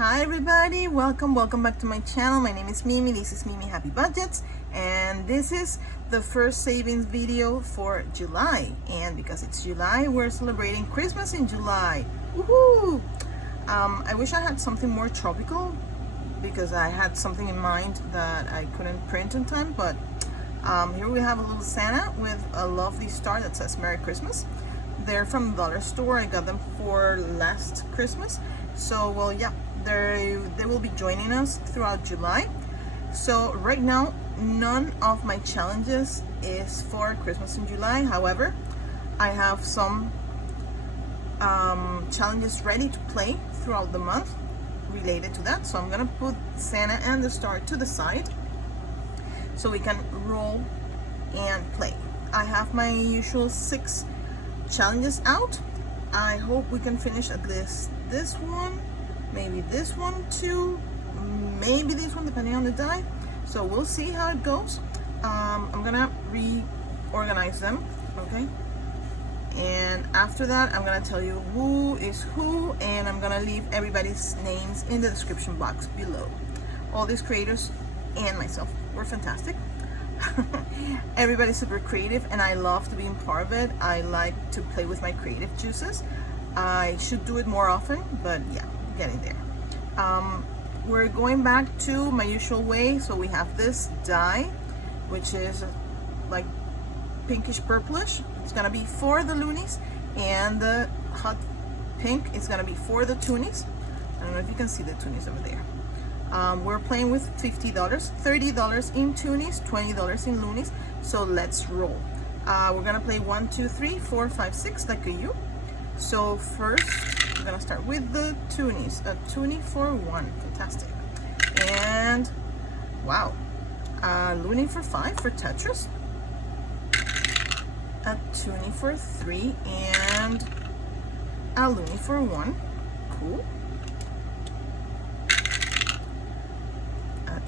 Hi everybody, welcome back to my channel. My name is Mimi. This is Mimi Happy Budgets, and this is the first savings video for July. And because it's July, we're celebrating Christmas in July. Woohoo! I wish I had something more tropical because I had something in mind that I couldn't print in time, but here we have a little Santa with a lovely star that says Merry Christmas. They're from the dollar store. I got them for last Christmas. So, well, yeah, they will be joining us throughout July. So right now, none of my challenges is for Christmas in July. However, I have some challenges ready to play throughout the month related to that. So I'm gonna put Santa and the star to the side so we can roll and play. I have my usual 6 challenges out. I hope we can finish at least this one, maybe this one too, maybe this one depending on the die. So we'll see how it goes. I'm gonna reorganize them, okay? And after that, I'm gonna tell you who is who, and I'm gonna leave everybody's names in the description box below. All these creators and myself were fantastic. Everybody's super creative, and I love to be in part of it. I like to play with my creative juices. I should do it more often, but yeah, getting there. We're going back to my usual way. So we have this die, which is like pinkish purplish. It's gonna be for the Loonies, and the hot pink is gonna be for the Toonies. I don't know if you can see the Toonies over there. We're playing with $50, $30 in Toonies, $20 in Loonies. So let's roll. We're gonna play 1, 2, 3, 4, 5, 6 like a U. So first, I'm gonna start with the Toonies. A Toonie for 1, fantastic. And wow, Looney for 5 for Tetris. A Toonie for 3 and a Looney for 1. Cool.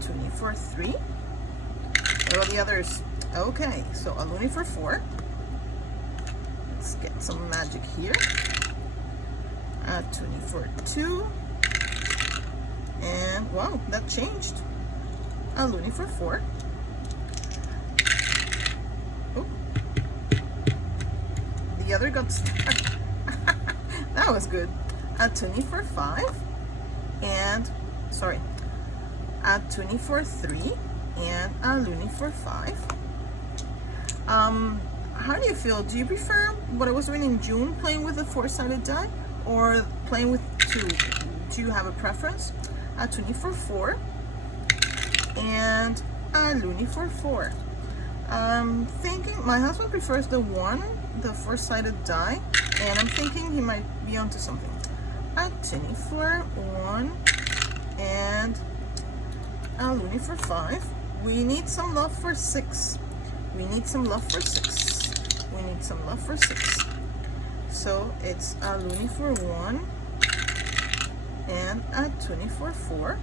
Toonie for 3. What about the others? Okay, so a Looney for 4. Let's get some magic here. A Toonie for 2. And wow, that changed. A Looney for 4. Oh, the other got stuck. That was good. A Toonie for 5. And sorry. A Toonie for 3 and a Looney for 5. How do you feel? Do you prefer what I was doing in June, playing with a 4-sided die, or playing with 2? Do you have a preference? A Toonie for 4 and a Looney for 4. I'm thinking my husband prefers the 4-sided die, and I'm thinking he might be onto something. A Toonie for 1 and a Looney for 5. We need some love for 6. We need some love for 6. We need some love for 6. So it's a Looney for 1 and a Toonie for 4.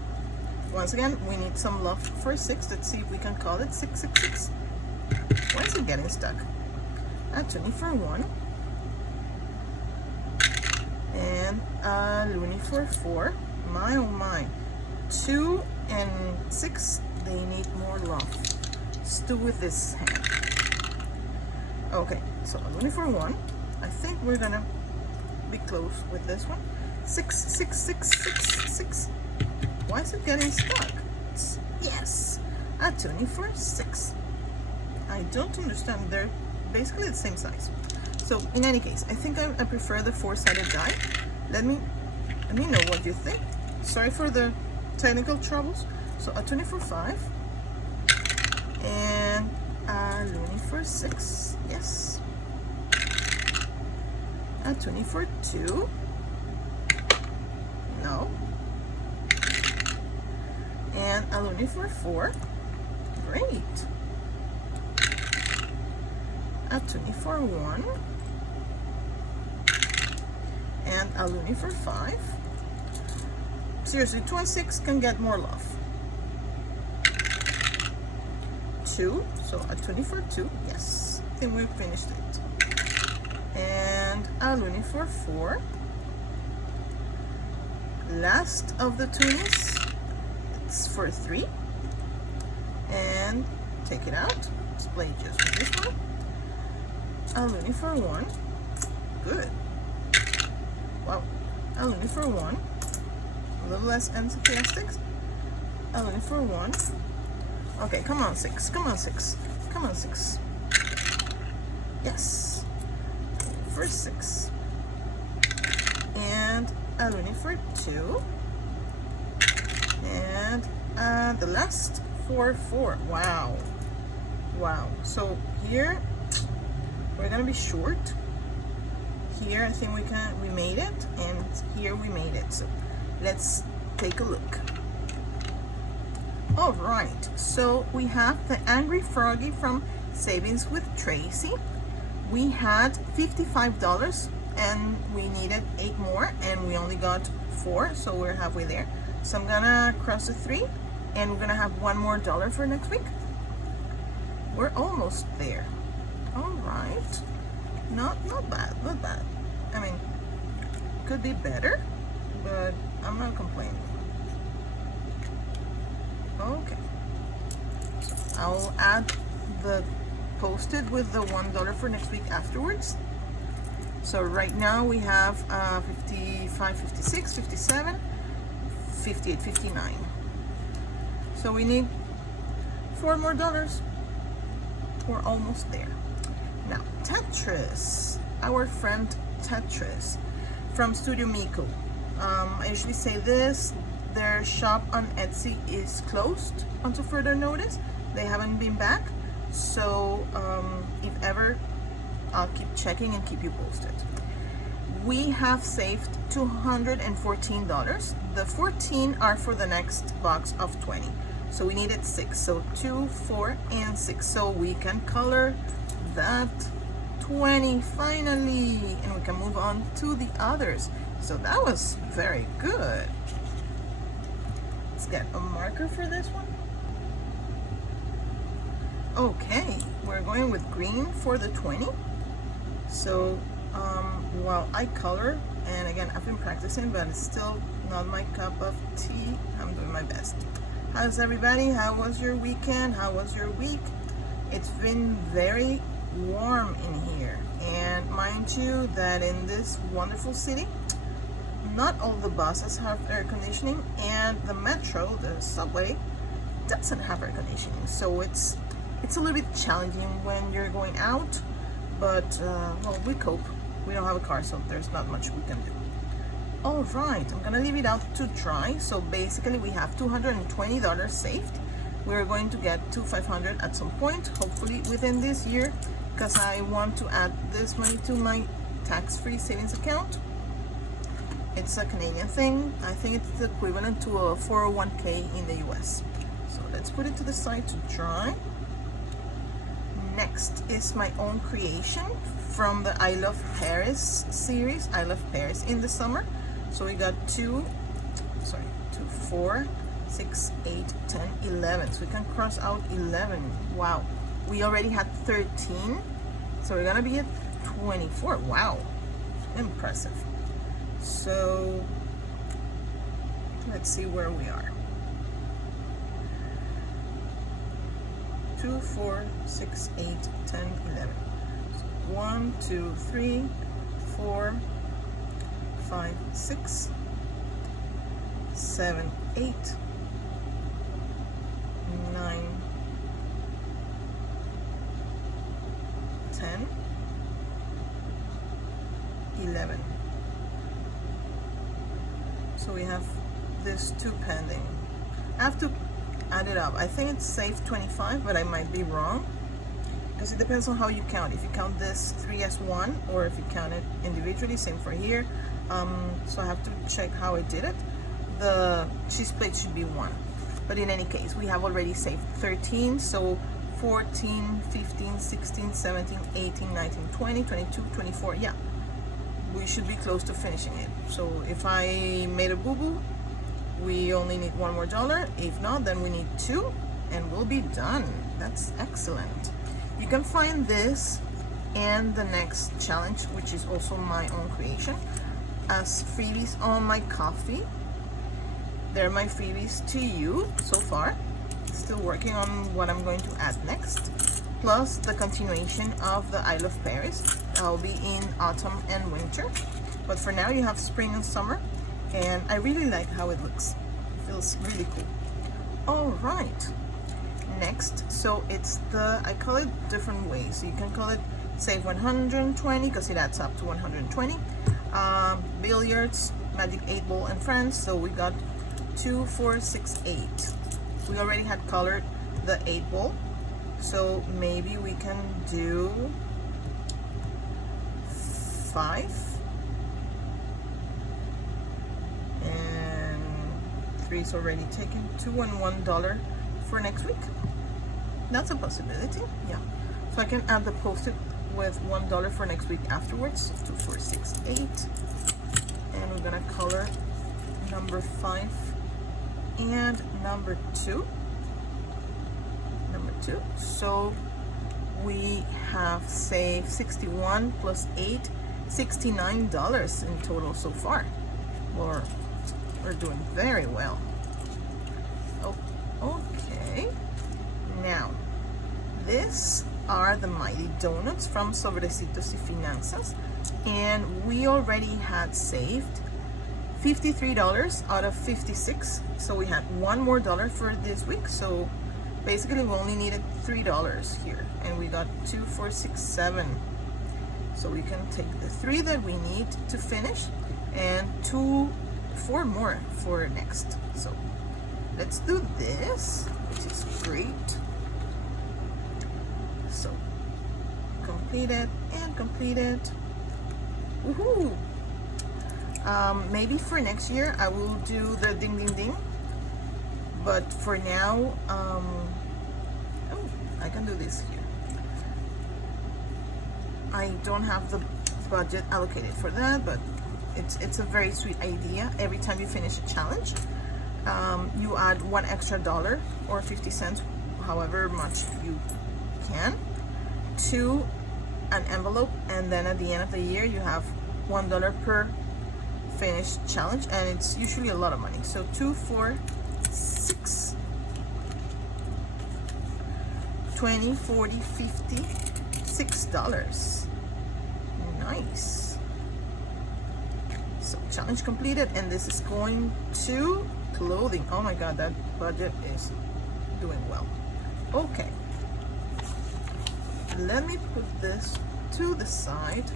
Once again, we need some love for 6. Let's see if we can call it 666. Why is it getting stuck? A Toonie for 1 and a Looney for 4. My oh my. 2 and 6, they need more love. Let's do with this hand. Okay, so a Looney for 1. I think we're gonna be close with this one. 6, 6, 6, 6, 6. Why is it getting stuck? Yes! A Toonie for 6. I don't understand. They're basically the same size. So in any case, I think I prefer the 4-sided die. Let me know what you think. Sorry for the technical troubles. So a Toonie for 5 and a Looney for 6. Yes. A Toonie for 2. No. And a Looney for 4. Great. A Toonie for 1 and a Looney for 5. Seriously, 2 and 6 can get more love. 2, so a Toonie for 2, yes. I think we finished it. And a Looney for 4. last of the Toonies. It's for 3. And take it out. Let's play just with this one. A Loonie for 1. Good. Wow. A Loonie for 1. A little less enthusiastic. A Loonie for 1. Okay, come on, 6. Come on, 6. Come on, 6. Yes. For 6. And a Loonie for 2. And the last for 4. Wow. Wow. So here we're gonna be short. Here I think we made it, and here we made it. So let's take a look. All right, so we have the Angry Froggy from Savings with Tracy. We had $55 and we needed 8 more, and we only got 4, so we're halfway there. So I'm gonna cross the 3, and we're gonna have $1 more for next week. We're almost there. All right, not bad, not bad. I mean, could be better, but I'm not complaining. Okay, so I'll add the posted with the $1 for next week afterwards. So right now we have 55, 56, 57, 58, 59. So we need $4 more. We're almost there. Now Tetris, our friend Tetris from Studio Miko. I usually say this, their shop on Etsy is closed until further notice. They haven't been back, so if ever, I'll keep checking and keep you posted. We have saved $214. The 14 are for the next box of 20, so we needed 6, so 2, 4, and 6, so we can color that 20 finally, and we can move on to the others. So that was very good. Let's get a marker for this one. Okay, we're going with green for the 20. So while I color, and again I've been practicing, but it's still not my cup of tea, I'm doing my best. How's everybody? How was your weekend? How was your week? It's been very warm in here, and mind you that in this wonderful city, not all the buses have air conditioning, and the metro, the subway, doesn't have air conditioning, so it's a little bit challenging when you're going out, but well, we cope. We don't have a car, so there's not much we can do. All right, I'm gonna leave it out to dry. So basically we have $220 saved. We're going to get to $500 at some point, hopefully within this year, because I want to add this money to my tax-free savings account. It's a Canadian thing. I think it's the equivalent to a 401k in the US. So let's put it to the side to dry. Next is my own creation from the I Love Paris series. I Love Paris in the summer. So we got 2, 4, 6, 8, 10, 11. So we can cross out 11. Wow. We already had 13. So we're gonna be at 24. Wow. Impressive. So let's see where we are. 2, 4, 6, 8, 10, 11. So 1, 2, 3, 4, 5, 6, 7, 8, 9, 10, 11. So we have this 2 pending. I have to add it up. I think it's safe 25, but I might be wrong, because it depends on how you count. If you count this 3 as 1, or if you count it individually, same for here. So I have to check how I did it. The cheese plate should be 1, but in any case, we have already saved 13. So 14, 15, 16, 17, 18, 19, 20, 22, 24. Yeah, we should be close to finishing it. So if I made a boo-boo, we only need $1 more. If not, then we need 2, and we'll be done. That's excellent. You can find this and the next challenge, which is also my own creation, as freebies on my coffee they're my freebies to you so far. Still working on what I'm going to add next, plus the continuation of the I Love Paris. I'll be in autumn and winter, but for now you have spring and summer, and I really like how it looks. It feels really cool. All right, next, so it's the, I call it different ways. So you can call it Save 120 because it adds up to 120. Billiards, Magic 8 Ball, and Friends. So we got 2, 4, 6, 8. We already had colored the 8 ball, so maybe we can do 5 and 3 is already taken. $2 and $1 for next week. That's a possibility, yeah. So I can add the post-it with $1 for next week afterwards. So 2, 4, 6, 8, and we're gonna color number 5 and number 2. So we have saved 61 plus 8, $69 in total so far. We're doing very well. Oh, okay. Now, these are the Mighty Donuts from Sobrecitos y Finanzas, and we already had saved $53 out of 56, so we had $1 more for this week. So basically we only needed $3 here, and we got 2, 4, 6, 7. So we can take the 3 that we need to finish and 4 more for next. So let's do this, which is great. So completed and completed. Woohoo! Maybe for next year I will do the ding ding ding, but for now, oh, I can do this here. I don't have the budget allocated for that, but it's a very sweet idea. Every time you finish a challenge, you add $1 extra or 50 cents, however much you can, to an envelope, and then at the end of the year you have $1 per finished challenge, and it's usually a lot of money. So 2, 4, 6, 20, 40, 50, $6. Nice. So challenge completed, and this is going to clothing. Oh my god, that budget is doing well. Okay, let me put this to the side.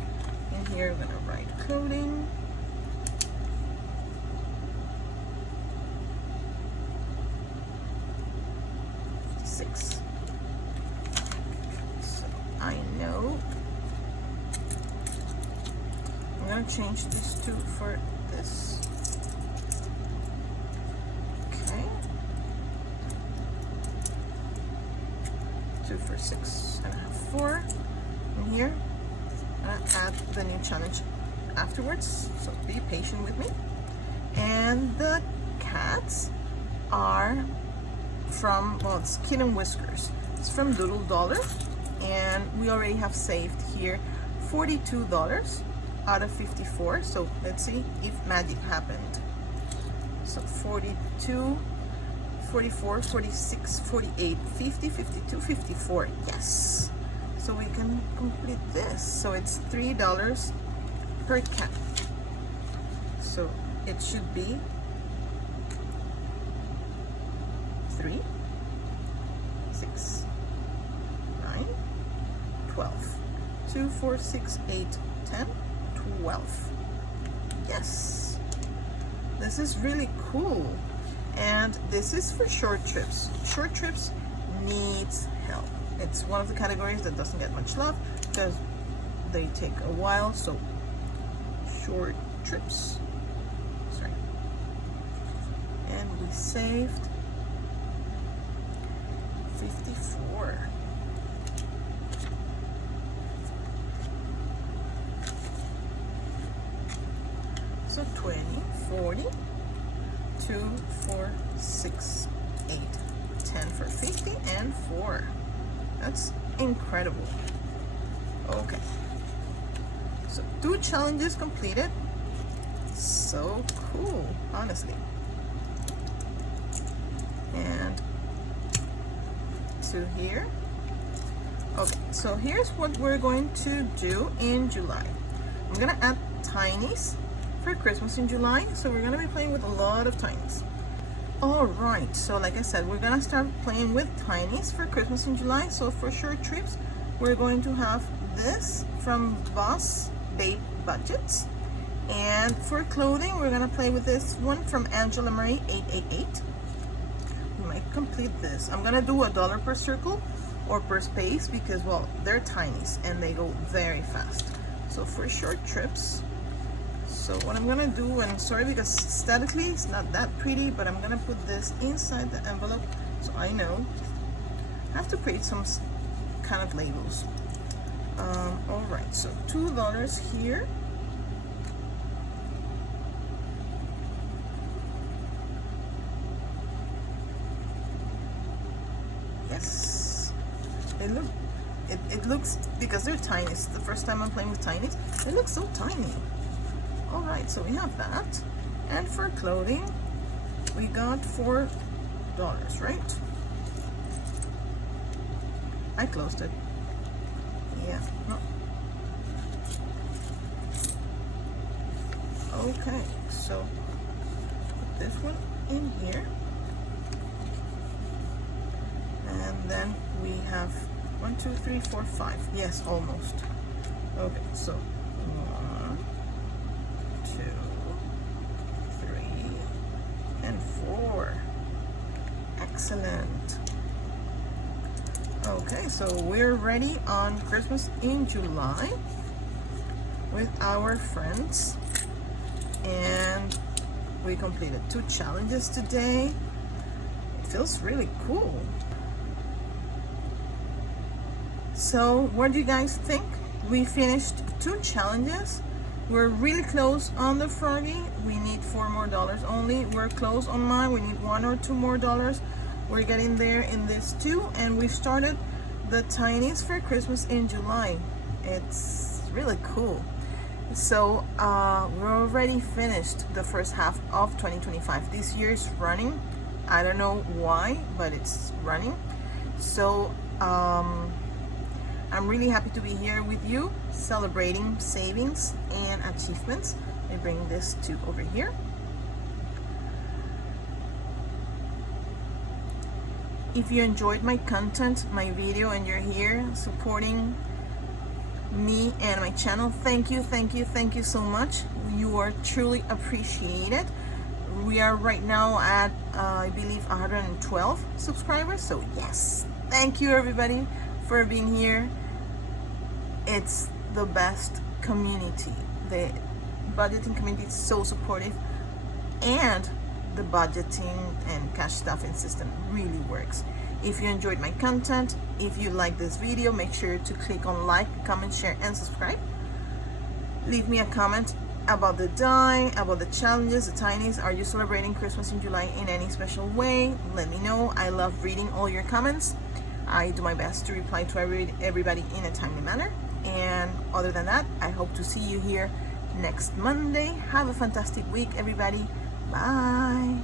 In here I'm gonna write clothing. So I know I'm gonna change this to for this. Okay, 2 for 6 and a half, 4. In here I'm gonna add the new challenge afterwards, so be patient with me. And the cats are from, well, it's Kid and Whiskers. It's from Doodle Dollar, and we already have saved here $42 out of 54. So let's see if magic happened. So 42, 44, 46, 48, 50, 52, 54. Yes. So we can complete this. So it's $3 per cat. So it should be 3, 6, 9, 12. 2, 4, 6, 8, 10, 12. Yes. This is really cool. And this is for short trips. Short trips needs help. It's one of the categories that doesn't get much love because they take a while. So short trips. Sorry. And we saved 54. So 20, 40, 2, 4, 6, 8, 10 for 50, and 4. That's incredible. Okay. So 2 challenges completed. So cool, honestly. and to here. Okay, so here's what we're going to do in July. I'm gonna add Tinies for Christmas in July, so we're gonna be playing with a lot of Tinies. All right, so like I said, we're gonna start playing with Tinies for Christmas in July. So for short trips, we're going to have this from Boss Babe Budgets, and for clothing, we're gonna play with this one from Angela Marie 888. We might complete this. I'm gonna do $1 per circle or per space because, well, they're Tinies and they go very fast. So for short trips, so what I'm gonna do, and sorry because aesthetically it's not that pretty, but I'm gonna put this inside the envelope so I know. I have to create some kind of labels. All right, so $2 here. Yes, it looks, because they're tiny, it's the first time I'm playing with Tinies, they look so tiny. All right, so we have that. And for clothing, we got $4, right? I closed it. Yeah, no. Okay, so put this one in here. And then we have 1, 2, 3, 4, 5. Yes, almost. Okay, so 1, 2, 3, and 4. Excellent. Okay, so we're ready on Christmas in July with our friends, and we completed 2 challenges today. It feels really cool. So what do you guys think? We finished 2 challenges. We're really close on the froggy. We need $4 more only. We're close on mine. We need $1 or $2 more. We're getting there in this too. And we started the Tinies for Christmas in July. It's really cool. So we're already finished the first half of 2025. This year is running. I don't know why, but it's running. So I'm really happy to be here with you, celebrating savings and achievements. I bring this to over here. If you enjoyed my content, my video, and you're here supporting me and my channel, thank you so much. You are truly appreciated. We are right now at I believe 112 subscribers, so yes, thank you everybody for being here. It's the best community. The budgeting community is so supportive, and the budgeting and cash stuffing system really works. If you enjoyed my content, if you like this video, make sure to click on like, comment, share, and subscribe. Leave me a comment about the die, about the challenges, the Tinies. Are you celebrating Christmas in July in any special way? Let me know. I love reading all your comments. I do my best to reply to everybody in a timely manner. And other than that, I hope to see you here next Monday. Have a fantastic week, everybody. Bye.